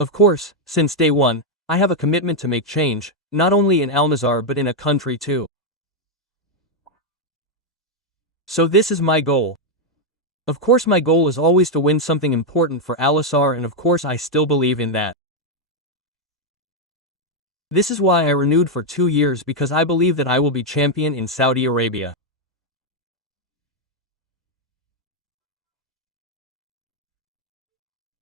Of course, since day one, I have a commitment to make change, not only in Al-Nassr but in a country too. So this is my goal. Of course my goal is always to win something important for Al-Nassr, and of course I still believe in that. This is why I renewed for 2 years, because I believe that I will be champion in Saudi Arabia.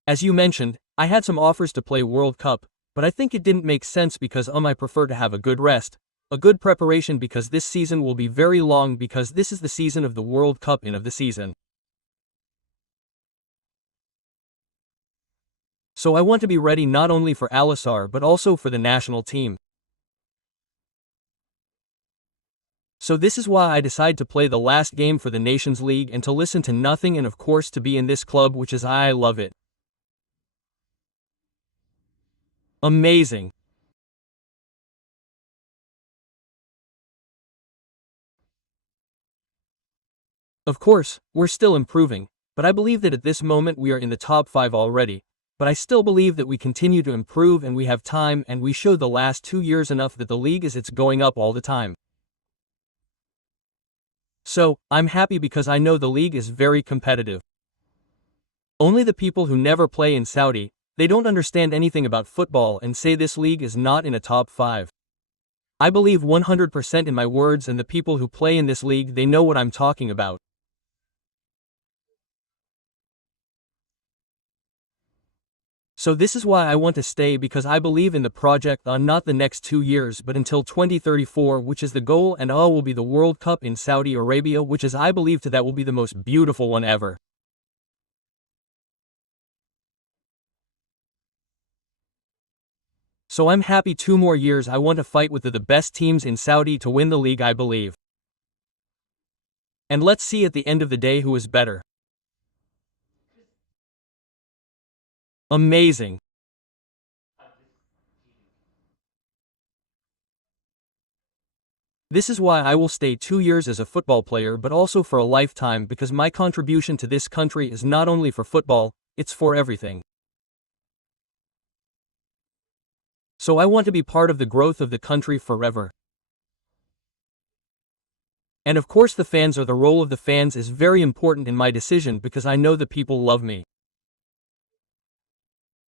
As you mentioned, I had some offers to play World Cup, but I think it didn't make sense because I prefer to have a good rest, a good preparation, because this season will be very long, because this is the season of the World Cup and of the season. So I want to be ready not only for Al-Nassr but also for the national team. So this is why I decide to play the last game for the Nations League and to listen to nothing, and of course to be in this club, which is I love it. Amazing. Of course, we're still improving, but I believe that at this moment we are in the top 5 already, but I still believe that we continue to improve and we have time, and we showed the last 2 years enough that the league it's going up all the time. So, I'm happy because I know the league is very competitive. Only the people who never play in Saudi, they don't understand anything about football and say this league is not in a top 5. I believe 100% in my words, and the people who play in this league, they know what I'm talking about. So this is why I want to stay, because I believe in the project on not the next 2 years but until 2034, which is the goal, and all will be the World Cup in Saudi Arabia, which is I believe that will be the most beautiful one ever. So I'm happy 2 more years. I want to fight with the best teams in Saudi to win the league, I believe. And let's see at the end of the day who is better. Amazing. This is why I will stay 2 years as a football player but also for a lifetime, because my contribution to this country is not only for football, it's for everything. So I want to be part of the growth of the country forever. And of course the fans, or the role of the fans is very important in my decision, because I know the people love me.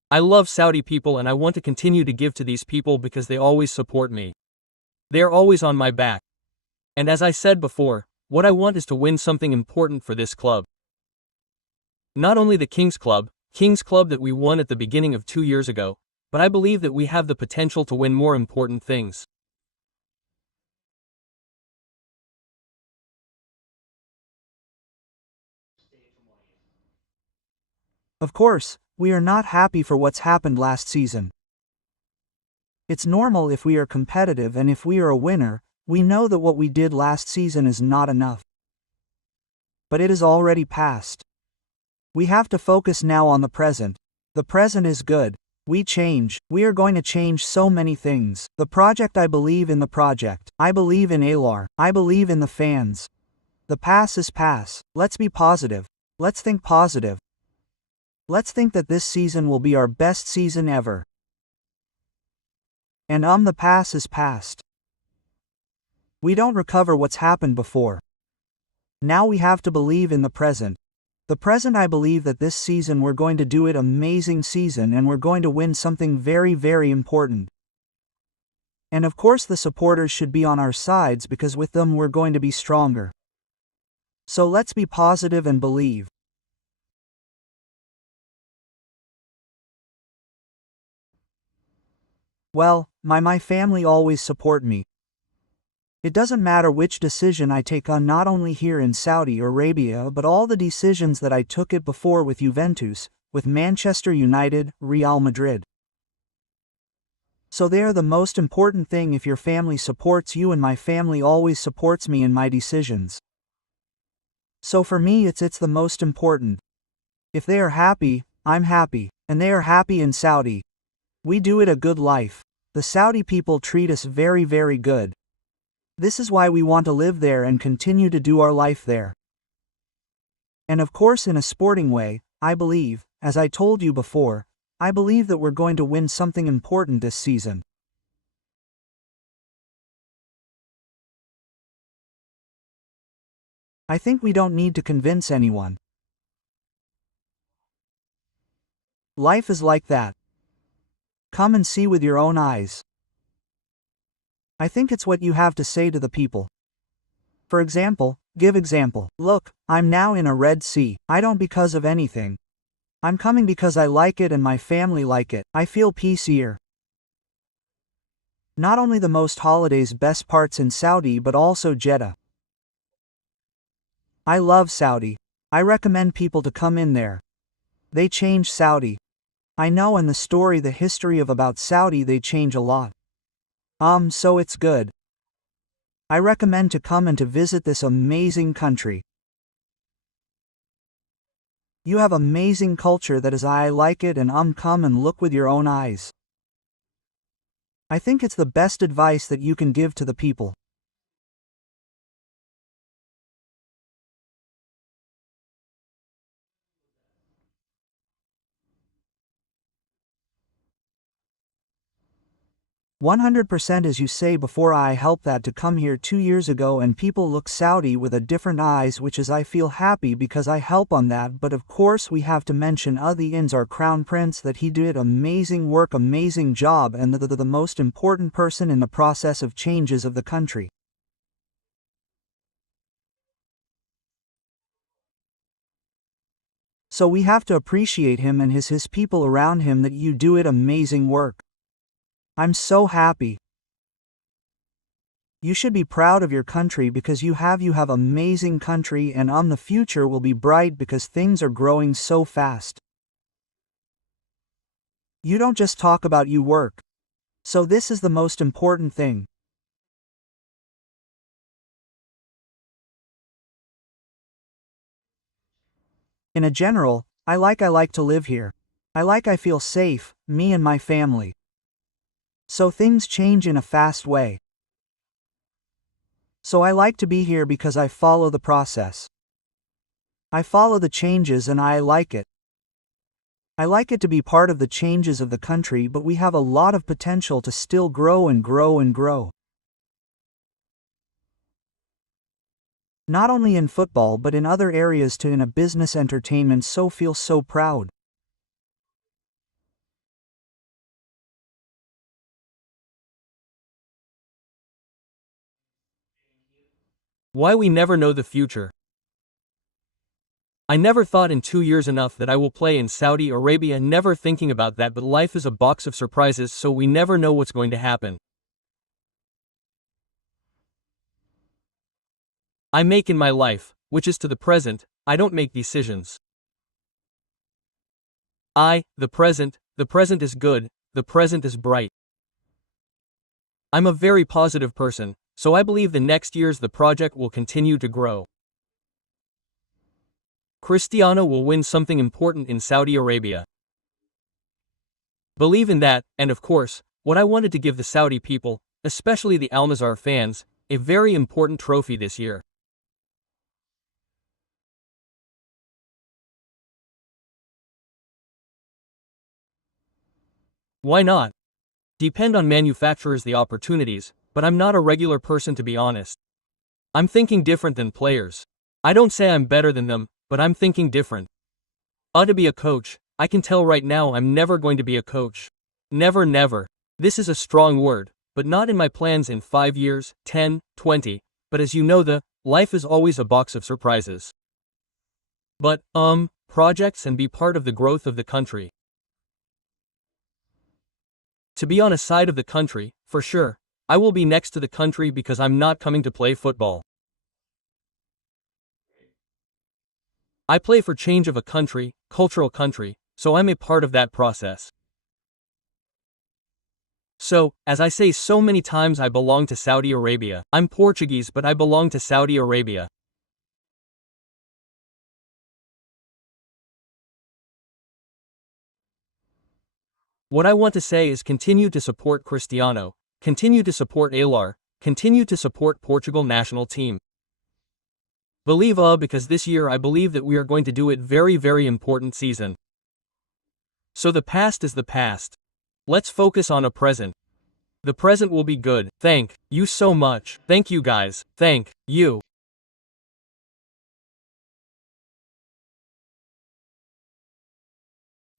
I love Saudi people and I want to continue to give to these people because they always support me. They are always on my back. And as I said before, what I want is to win something important for this club. Not only the Kings Club that we won at the beginning of 2 years ago, but I believe that we have the potential to win more important things. Of course, we are not happy for what's happened last season. It's normal if we are competitive, and if we are a winner, we know that what we did last season is not enough. But it is already past. We have to focus now on the present. The present is good. We change. We are going to change so many things. The project, I believe in the project. I believe in Alar. I believe in the fans. The past is past. Let's be positive. Let's think positive. Let's think that this season will be our best season ever. And the past is past. We don't recover what's happened before. Now we have to believe in the present. The present, I believe that this season we're going to do it amazing season, and we're going to win something very, very important. And of course the supporters should be on our sides, because with them we're going to be stronger. So let's be positive and believe. Well, my family always support me. It doesn't matter which decision I take on, not only here in Saudi Arabia, but all the decisions that I took it before with Juventus, with Manchester United, Real Madrid. So they are the most important thing. If your family supports you, and my family always supports me in my decisions. So for me it's the most important. If they are happy, I'm happy, and they are happy in Saudi. We do it a good life. The Saudi people treat us very, very good. This is why we want to live there and continue to do our life there. And of course in a sporting way, I believe, as I told you before, I believe that we're going to win something important this season. I think we don't need to convince anyone. Life is like that. Come and see with your own eyes. I think it's what you have to say to the people. For example, give example. Look, I'm now in a Red Sea. I don't because of anything. I'm coming because I like it and my family like it. I feel peace here. Not only the most holidays best parts in Saudi but also Jeddah. I love Saudi. I recommend people to come in there. They change Saudi. I know and the story the history of about Saudi they change a lot. So it's good. I recommend to come and to visit this amazing country. You have amazing culture that is I like it and come and look with your own eyes. I think it's the best advice that you can give to the people. "100% as you say before I helped that to come here 2 years ago and people look Saudi with a different eyes which is I feel happy because I help on that but of course we have to mention the ins our crown prince that he did amazing work amazing job and the most important person in the process of changes of the country. So we have to appreciate him and his people around him that you do it amazing work. I'm so happy. You should be proud of your country because you have amazing country and the future will be bright because things are growing so fast. You don't just talk about you work. So this is the most important thing. In a general, I like to live here. I feel safe, me and my family. So things change in a fast way. So I like to be here because I follow the process. I follow the changes and I like it. I like it to be part of the changes of the country but we have a lot of potential to still grow and grow and grow. Not only in football but in other areas too in a business entertainment so feel so proud. Why we never know the future. I never thought in 2 years enough that I will play in Saudi Arabia never thinking about that but life is a box of surprises so we never know what's going to happen. I make in my life, which is to the present, I don't make decisions. The present is good, the present is bright. I'm a very positive person, so I believe the next years the project will continue to grow. Cristiano will win something important in Saudi Arabia. Believe in that, and of course, what I wanted to give the Saudi people, especially the Al-nassr fans, a very important trophy this year. Why not? Depend on manufacturers the opportunities, but I'm not a regular person to be honest. I'm thinking different than players. I don't say I'm better than them, but I'm thinking different. To be a coach, I can tell right now I'm never going to be a coach. Never never. This is a strong word, but not in my plans in 5 years, 10, 20, but as you know life is always a box of surprises. But, projects and be part of the growth of the country. To be on a side of the country, for sure, I will be next to the country because I'm not coming to play football. I play for change of a country, cultural country, so I'm a part of that process. So, as I say so many times I belong to Saudi Arabia. I'm Portuguese but I belong to Saudi Arabia. What I want to say is continue to support Cristiano, continue to support Alar, continue to support Portugal national team. Believe because this year I believe that we are going to do it very important season. So the past is the past. Let's focus on a present. The present will be good. Thank you so much. Thank you guys. Thank you.